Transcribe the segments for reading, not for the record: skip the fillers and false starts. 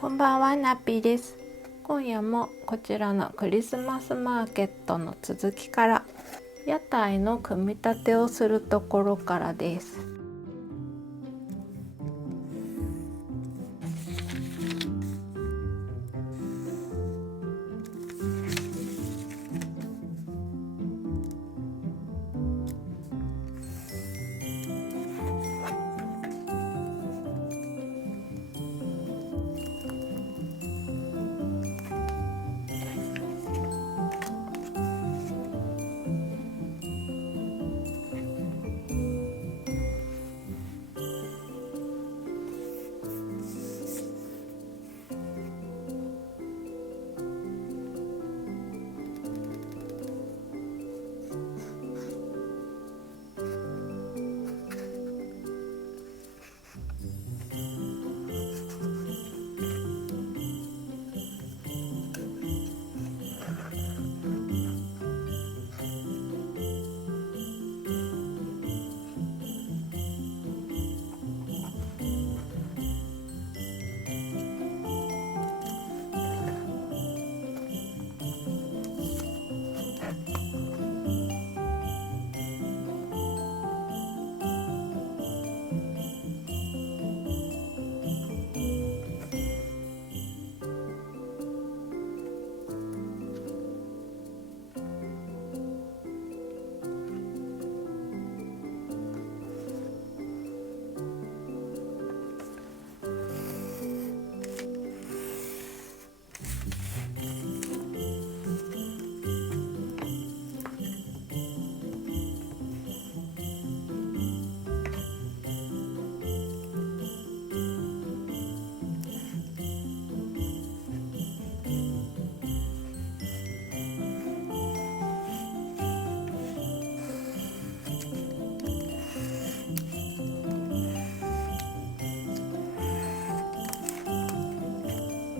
こんばんは、ナピです。今夜もこちらのクリスマスマーケットの続きから屋台の組み立てをするところからです。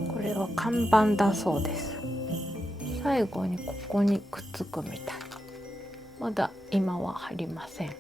これは看板だそうです。最後にここにくっつくみたい。まだ今は貼りません。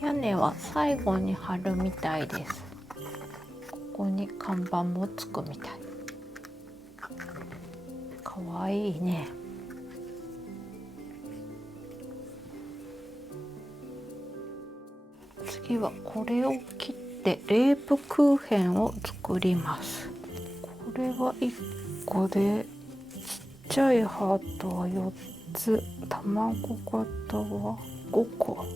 屋根は最後に貼るみたいです。ここに看板もつくみたい。かわいいね。次はこれを切ってレープクーヘンを作ります。これは1個で、ちっちゃいハートは4つ、卵型は5個。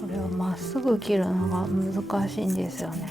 これをまっすぐ切るのが難しいんですよね。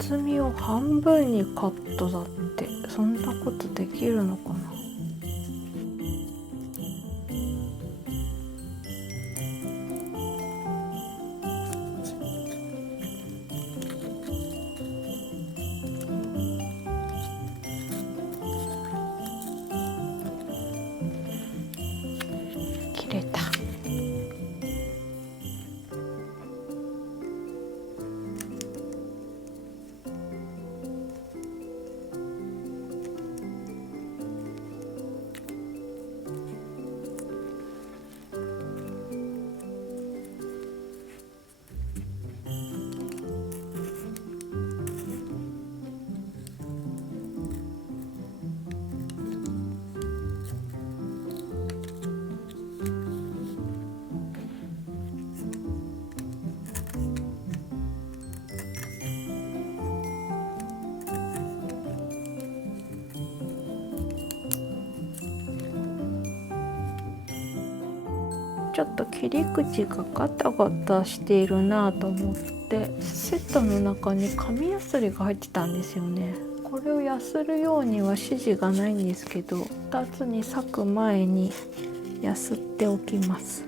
厚みを半分にカットだって、そんなことできるのかな。切れた。ちょっと切り口がガタガタしているなと思って、セットの中に紙やすりが入ってたんですよね。これをやするようには指示がないんですけど、2つに裂く前にやすっておきます。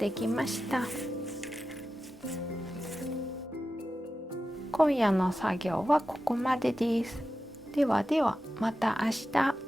できました。今夜の作業はここまでです。ではではまた明日。